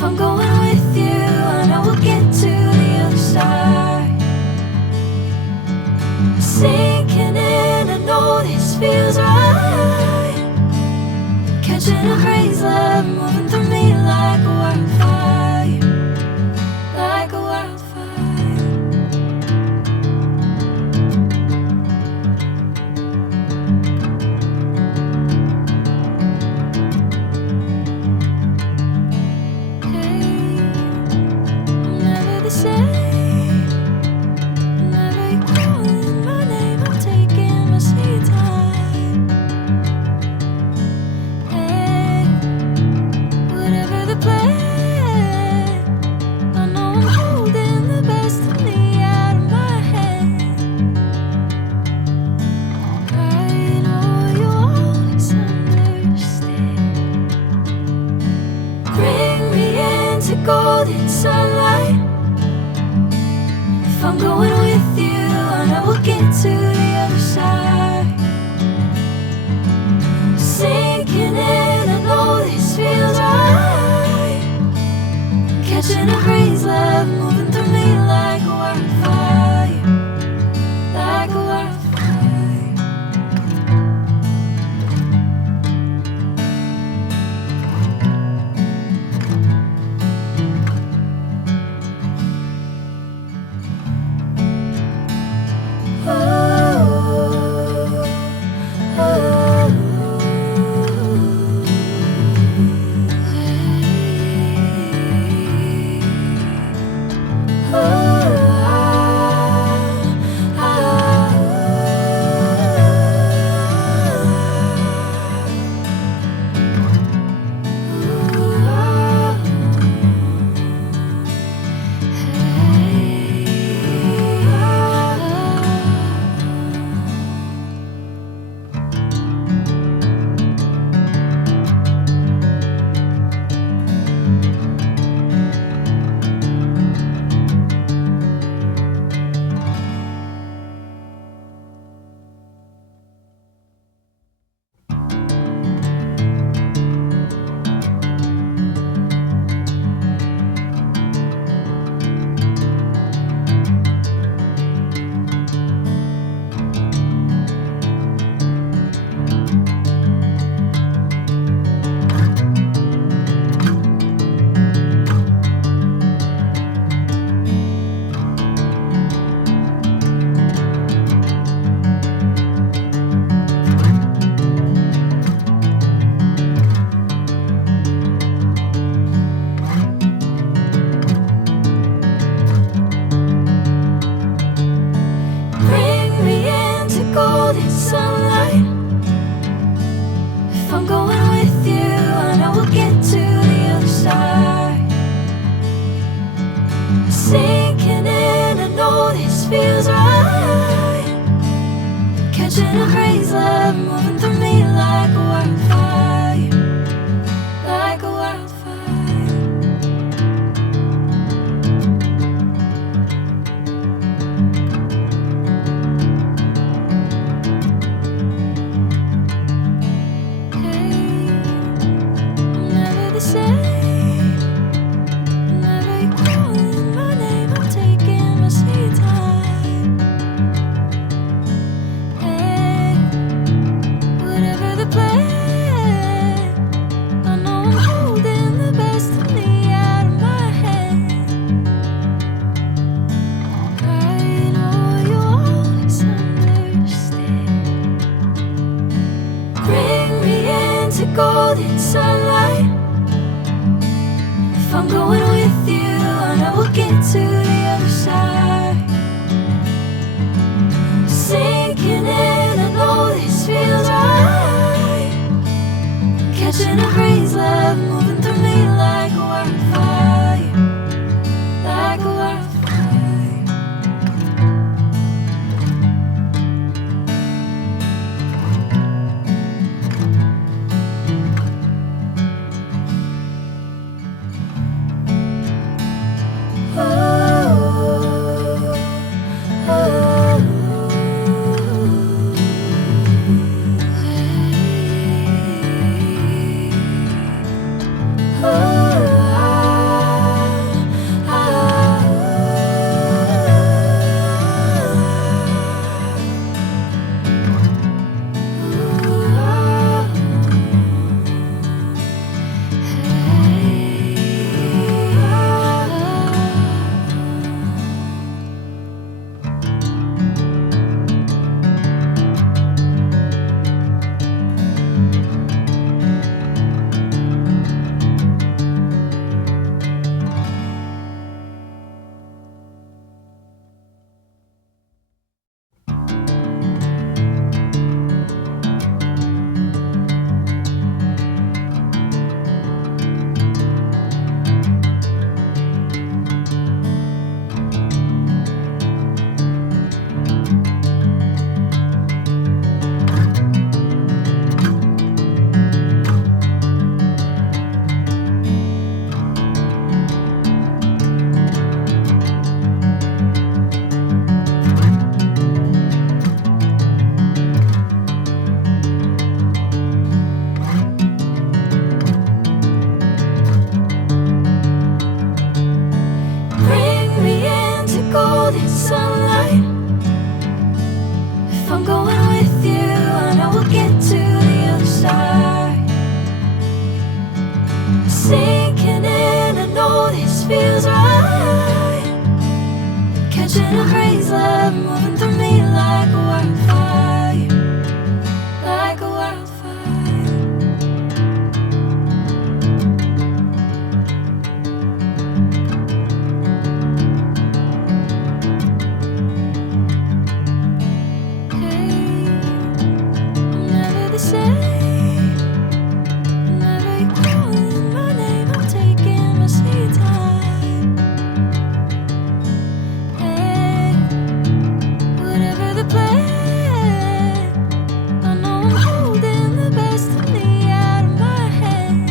If I'm going with you, I know we'll get to the other side. Sinking in, I know this feels right. Catching a crazy love, moving through me like a wildfire, like a wildfire. Golden sunlight. If I'm going with you, I know we'll get to the other side. Sinking in, I know this feels right. Catching a crazy love, moving through me like a wildfire, like a wildfire. Sinking in, I know this feels right. Catching a crazy love, moving through me like a wildfire, like a wildfire. Hey, I'm never the same. Golden sunlight. If I'm going with you, I know we'll get to the other side. Sinking in, I know this feels right. Catching a crazy love, moving through me like a wildfire, like a wildfire. Sinking in, I know this feels right. Catching a breeze, love moving through me like a wildfire, like a wildfire. Hey, I'm never the same. Whenever you're calling my name, I'm taking my sweet time. Hey, whatever the plan, I know I'm holding the best of me out of my hand.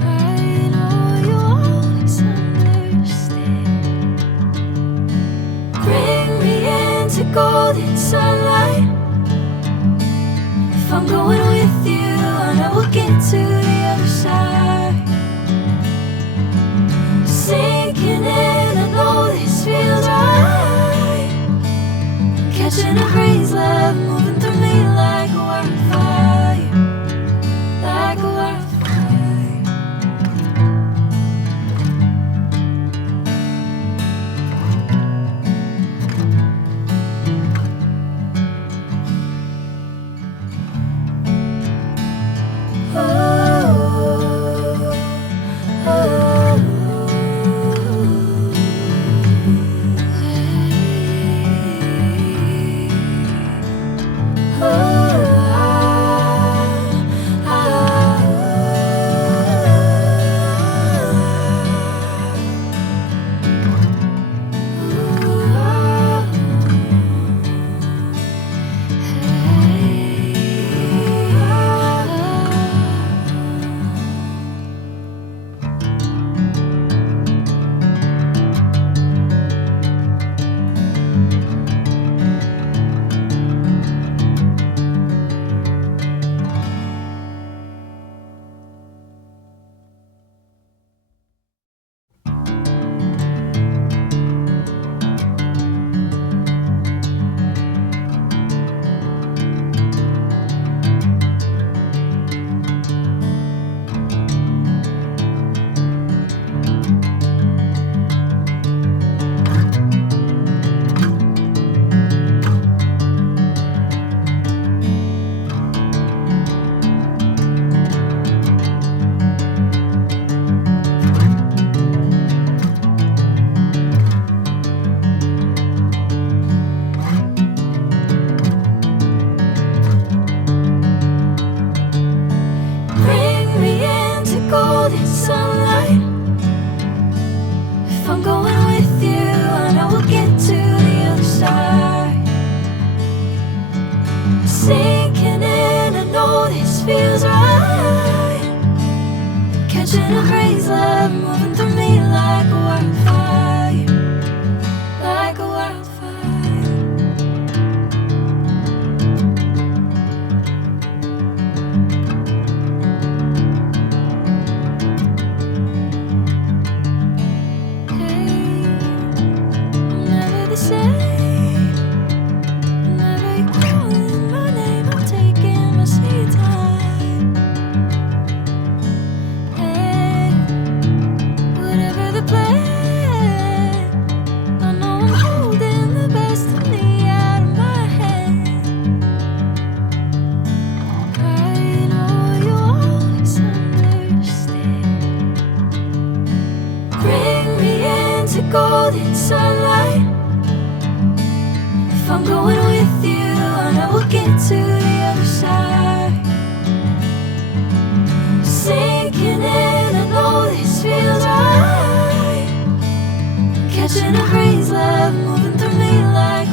I know you always understand. Bring me into golden sunlight. If I'm going with you, I know we'll get to the other side. Sinking in, I know this feels right. Catching a breeze, love moving through me like a wildfire, like a wildfire. Bring me into golden sunlight. If I'm going with you, I know we'll get to the other side. Sinking in, I know this feels right. Catching a breeze, love moving through me like a wildfire, like a wildfire. Hey, I'm never the same. Whenever you're calling my name, I'm taking my sweet time. Hey, whatever the plan, I know I'm holding the best of me out of my hand. I know you always understand. Bring me into golden sunlight. If I'm going with you, I know we'll get to the other side. Sinking in, I know this feels right. Catching a breeze, love moving through me like